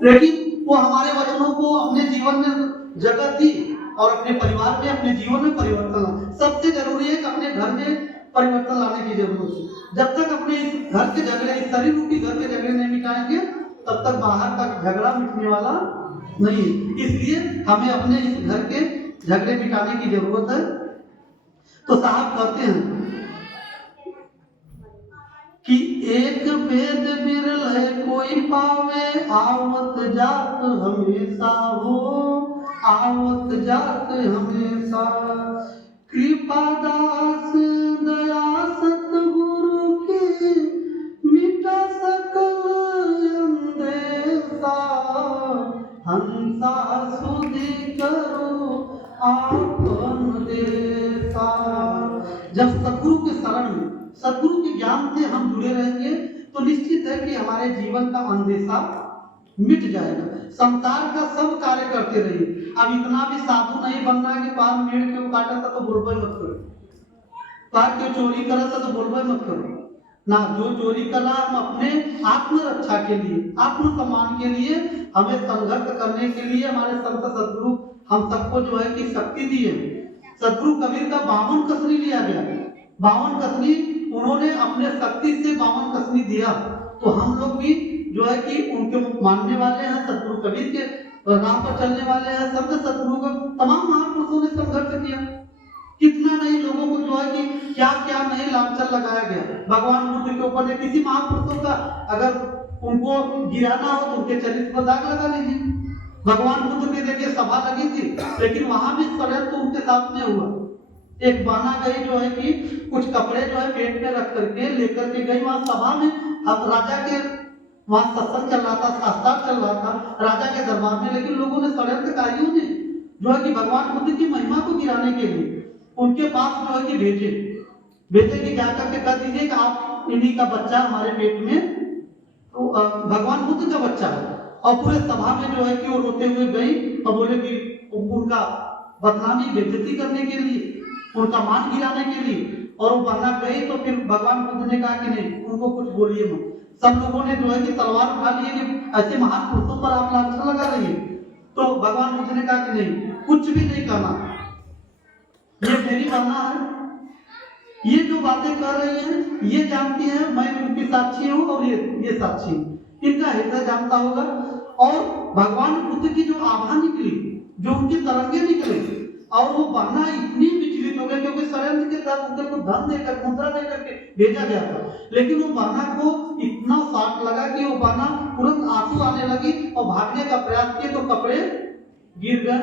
लेकिन वो हमारे वचनों को अपने जीवन में जगह दी और अपने परिवार में, अपने जीवन में परिवर्तन ला। सबसे जरूरी है कि अपने घर में परिवर्तन लाने की जरूरत है। जब तक अपने इस घर के झगड़े, इस शरीर रूपी घर के झगड़े नहीं मिटाएंगे, तब तक बाहर का झगड़ा मिटने वाला नहीं है। इसलिए हमें अपने इस घर के झगड़े मिटाने की जरूरत है। तो साहब कहते हैं कि एक वेद बिरल है कोई पावे, आवत जात हमेशा हो, आवत जात हमेशा। कृपा दास दया सतगुरु की, मिटा सकल अंदेशा। हंसा सुधि करो आपन देसा। जब सतगुरु के शरण में, सतगुरु के ज्ञान से हम जुड़े रहेंगे तो निश्चित है कि हमारे जीवन का अंदेशा मिट जाएगा। संसार का सब कार्य करते रहिए। अब इतना भी साधु नहीं बनना है कि पार मेड़ क्यों काटा था तो बोलबे मत करो, पार क्यों चोरी करा था तो बोलबे मत करो ना। जो चोरी करना हम अपने आत्मरक्षा के लिए, आत्म सम्मान के लिए, हमें संघर्ष करने के लिए हमारे संत सदगुरु हम सबको जो है कि शक्ति दी है। सदगुरु कबीर का 52 कसनी लिया गया, 52 कसनी उन्होंने अपने शक्ति से 52 कसनी दिया। तो हम लोग भी जो है कि उनके मानने वाले हैं, सदगुरु कबीर के राह पर चलने वाले हैं। संत सदगुरु का तमाम महापुरुषों ने संघर्ष किया। कितना नहीं लोगों को जो है कि क्या क्या नहीं लांछन लगाया गया भगवान बुद्ध के ऊपर। किसी महापुरुषों का अगर उनको गिराना हो तो उनके चरित्र पर दाग लगा लीजिए। भगवान बुद्ध के देखिए सभा लगी थी, लेकिन वहां भी षड्यंत्र तो उनके साथ में हुआ। एक बाना गई जो है कि कुछ कपड़े जो है पेट में रख करके लेकर के गई वहां सभा में। अब राजा के वहां सत्संग चल रहा था, शास्त्रार्थ चल रहा था राजा के दरबार में, लेकिन लोगों ने, षड्यंत्रकारियों ने जो है कि भगवान बुद्ध की महिमा को गिराने के लिए उनके पास जो है कि भेजे कि जाकर के कह दीजिए कि आप इन्हीं का बच्चा हमारे पेट में, तो भगवान बुद्ध का बच्चा है। और पूरे सभा में जो है कि वो रोते हुए गई और बोले कि उनका बदनामी, बेइज्जती करने के लिए, उनका मान गिराने के लिए। और वो बहना गई तो फिर भगवान बुद्ध ने कहा कि नहीं, उनको कुछ बोलिए मत। सब लोगों ने जो है कि तलवार उठा लिए कि ऐसे महान पुरुषों पर आप लांछन लगा रही है। तो भगवान बुद्ध ने कहा कि नहीं, कुछ भी नहीं करना, ये मेरी बहना है, ये जो बातें कर रही हैं ये जानती है, मैं उनकी साक्षी हूँ और ये साक्षी हूँ, इनका हृदय जानता होगा। और भगवान बुद्ध की जो आभा निकली, जो उनकी तरंगे निकली, और वो बहना इतनी विचलित हो गई क्योंकि षड्यंत्र के तहत उनको धन देकर, मुद्रा देकर के भेजा गया था। लेकिन वो बहना को इतना शॉक लगा कि वो बहना तुरंत आंसू आने लगी और भागने का प्रयास किए तो कपड़े गिर गए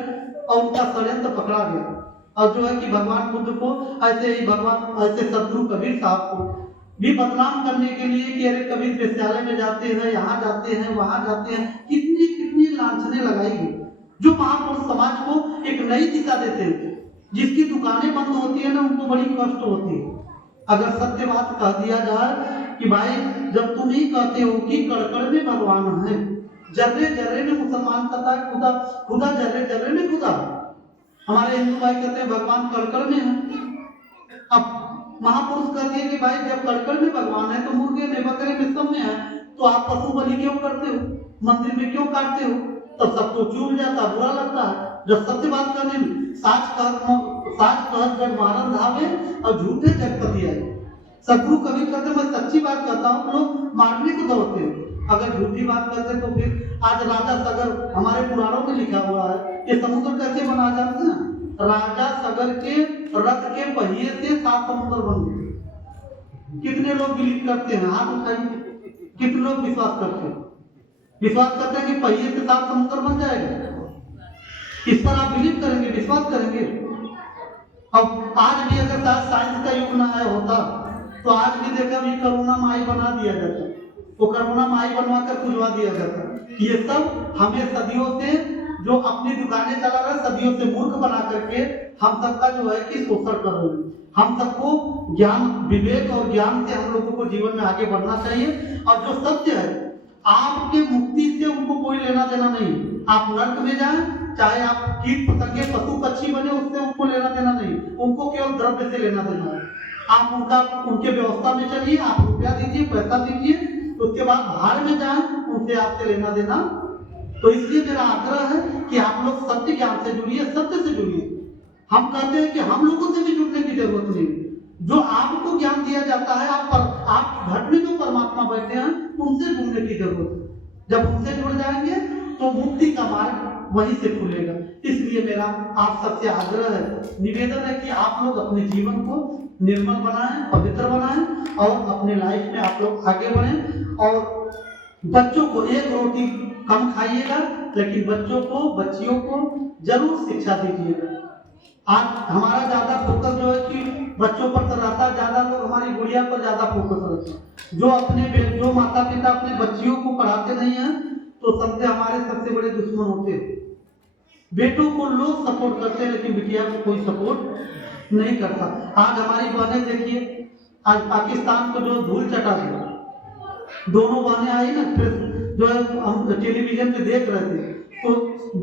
और उनका षड्यंत्र पकड़ा गया। और जो है कि भगवान बुद्ध को ऐसे ही ऐसे सदगुरु कबीर साहब को भी बदनाम करने के लिए कि अरे कबीर विद्यालय में जाते हैं, यहाँ जाते हैं, वहां जाते हैं, कितनी कितनी लांछनें लगाई गई जो महापुरुष समाज को एक नई दिशा देते हैं। जिसकी दुकानें बंद होती है ना, उनको बड़ी कष्ट होती है। अगर सत्य बात कह दिया जाए कि भाई जब तुम ही कहते हो कि कड़कड़ में भगवान है, जर्रे जर्रे में मुसलमान कहता है खुदा, खुदा जर्रे जर्रे में खुदा। हमारे हिंदू भाई कहते हैं भगवान कड़कड़ में है। अब महापुरुष कहते हैं कि भाई जब कड़कड़ में भगवान है तो मुर्गे में, बकरे में, सब में है, तो आप पशु बलि क्यों करते हो, मंदिर में क्यों काटते हो? तब सबको चूम जाता, बुरा लगता है। जब सत्य बात करने में साच कह जग मारन धावे और झूठे जगपति आए। सदगुरु कबीर कहते मैं सच्ची बात कहता हूँ, लोग मारने को दौड़ते हैं। अगर झूठी बात करते तो फिर आज राजा सगर, हमारे पुराणों में लिखा हुआ है, ये समुद्र कैसे बना जानते हैं? राजा सगर के रथ के पहिए से 7 समुद्र बन गए। कितने लोग बिलीव करते हैं? हाथ उठाइए। कितने लोग विश्वास करते हैं? विश्वास करते हैं कि पहिए से 7 समुद्र बन जाएगा? इस पर आप बिलीव करेंगे, विश्वास करेंगे? अब आज भी अगर साइंस का युग ना आया होता तो आज भी देखा भी करोना माई बना दिया जाता, वो करोना माई बनवा कर खुलवा दिया जाता। ये सब हमें सदियों से जो अपनी दुकानें चला रहा है, सदियों से मूर्ख बना करके हम सबका जो है कि शोषण कर रहे हैं। हम सबको ज्ञान, विवेक और ज्ञान से हम लोगों को जीवन में आगे बढ़ना चाहिए। और जो सत्य है, आपके मुक्ति से उनको कोई लेना देना नहीं। आप नर्क में जाएं, चाहे आप कीट पतंगे, पशु पक्षी बने, उससे उनको लेना देना नहीं। उनको केवल द्रव्य से लेना देना है। आप उनके व्यवस्था में चलिए, आप रुपया दीजिए, पैसा दीजिए, उसके बाद भाड़ में जाएं, उनसे आपसे लेना देना तो इसलिए मेरा आग्रह है कि आप लोग सत्य ज्ञान से जुड़िए, सत्य से जुड़िए। हम कहते हैं कि हम लोगों से भी जुड़ने की जरूरत नहीं, जो आपको ज्ञान दिया जाता है, आप घर में जो परमात्मा बैठे हैं उनसे जुड़ने की जरूरत है। जब उनसे जुड़ जाएंगे तो मुक्ति का मार्ग वहीं से खुलेगा। इसलिए मेरा आप सबसे आग्रह है, निवेदन है कि आप लोग अपने जीवन को निर्मल बनाएं, पवित्र बनाएं और अपने लाइफ में आप लोग आगे बढ़ें। और बच्चों को एक रोटी कम खाइएगा, लेकिन बच्चों को, बच्चियों को जरूर शिक्षा दीजिएगा। आज हमारा ज्यादा फोकस जो है कि बच्चों पर रहता है, ज्यादा लोग हमारी गुड़िया पर ज्यादा फोकस रहता है। जो माता पिता अपने बच्चियों को पढ़ाते नहीं हैं तो सबसे हमारे सबसे बड़े दुश्मन होते हैं। बेटों को लोग सपोर्ट करते हैं लेकिन बिटिया को कोई सपोर्ट नहीं करता। आज हमारी बहनें देखिए, आज पाकिस्तान को जो धूल चटा दिया, दोनों बहनें आई ना, फिर जो है हम टेलीविजन पे देख रहे थे, तो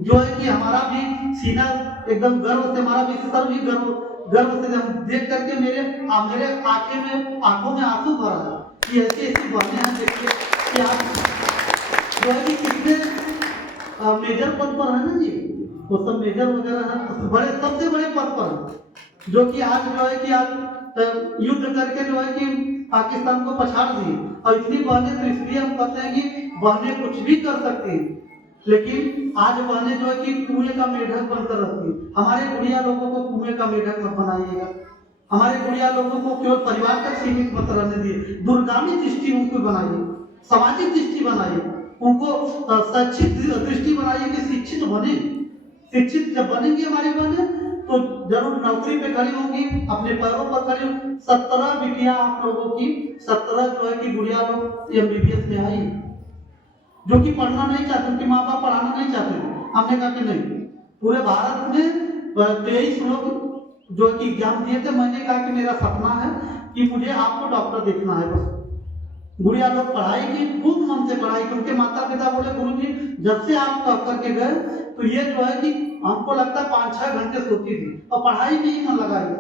जो है कि हमारा भी सीना एकदम गर्व से, हमारा भी सर भी गर्व से हम देख करके मेरे आंखों में आंसू भरा कि ऐसी ऐसी बहनें हैं। देखिए कि आप जो है कि कितने मेजर पद पर है ना जी, वो सब मेजर वगैरह है, बड़े सबसे बड़े पद पर है, जो कि आज जो है कि आज युद्ध करके जो है कि पाकिस्तान को पछाड़ दिए। और इतनी बहनें, तो इसलिए हम कहते हैं कि बहनें कुछ भी कर सकती हैं, लेकिन आज बहनें जो है कि कुएं का मेढक बनकर रहती है। हमारे गुड़िया लोगों को कुएं का मेढक मत बनाइएगा, हमारे गुड़िया लोगों को केवल परिवार तक सीमित मत रहने दिए, दूरगामी दृष्टि उनको बनाइए, सामाजिक दृष्टि बनाइए, उनको शैक्षिक दृष्टि बनाइए कि शिक्षित बने। शिक्षित जब बनेंगे हमारी बहनें तो जरूर नौकरी पे खड़ी होंगी, अपने पैरों पर खड़ी होंगी। 17 बिटिया आप लोगों की, 17 जो है कि गुड़िया लोग MBBS में आई, जो कि पढ़ना नहीं चाहते, उनके माँ बाप पढ़ाना नहीं चाहते। हमने कहा कि नहीं, पूरे भारत में 23 लोग जो कि एग्जाम दिए थे, मैंने कहा कि मेरा सपना है कि मुझे आपको डॉक्टर देखना है बस। गुड़िया लोग पढ़ाई की, खूब मन से पढ़ाई की। उनके माता पिता बोले गुरुजी जब से आप करके गए तो ये जो है कि हमको लगता है 5-6 घंटे सोती थी और पढ़ाई में ही मन लगाई थी।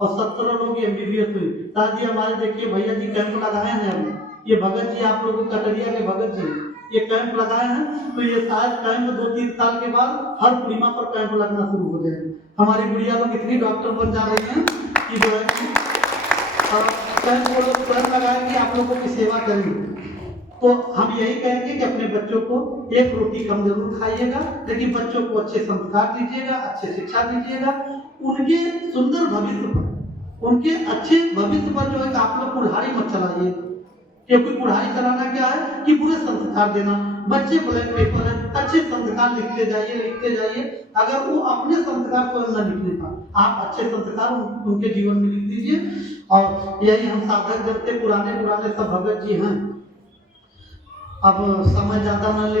और 17 लोग MBBS हुई। दादी हमारे देखिए भैया जी कैंप लगाए हैं अभी, ये भगत जी आप लोगों कटरिया के भगत जी ये कैंप लगाए हैं, तो ये शायद कैंप 2-3 साल के बाद हर पूर्णिमा पर कैंप लगना शुरू हो जाएगा। हमारी गुड़िया लोग इतनी डॉक्टर बन जा रही हैं कि जो है कैंप वो लोग तुरंत लगाए कि आप लोगों की सेवा करेंगे। तो हम यही कहेंगे कि अपने बच्चों को एक रोटी कम जरूर खाइएगा, लेकिन बच्चों को अच्छे संस्कार दीजिएगा, अच्छे शिक्षा दीजिएगा, उनके सुंदर भविष्य पर, उनके अच्छे भविष्य पर जो है आप लोग कुल्हाड़ी मत चलाइएगा, क्योंकि कुल्हाड़ी चलाना क्या है कि बुरे संस्कार देना। बच्चे ब्लैक पेपर है, अच्छे संस्कार लिखते जाइए। अगर वो अपने संस्कार को न लिखने का, आप अच्छे संस्कार उनके जीवन में लिख दीजिए। और यही हम साधक जब से पुराने सब भगत जी हैं। अब समय ज्यादा न ले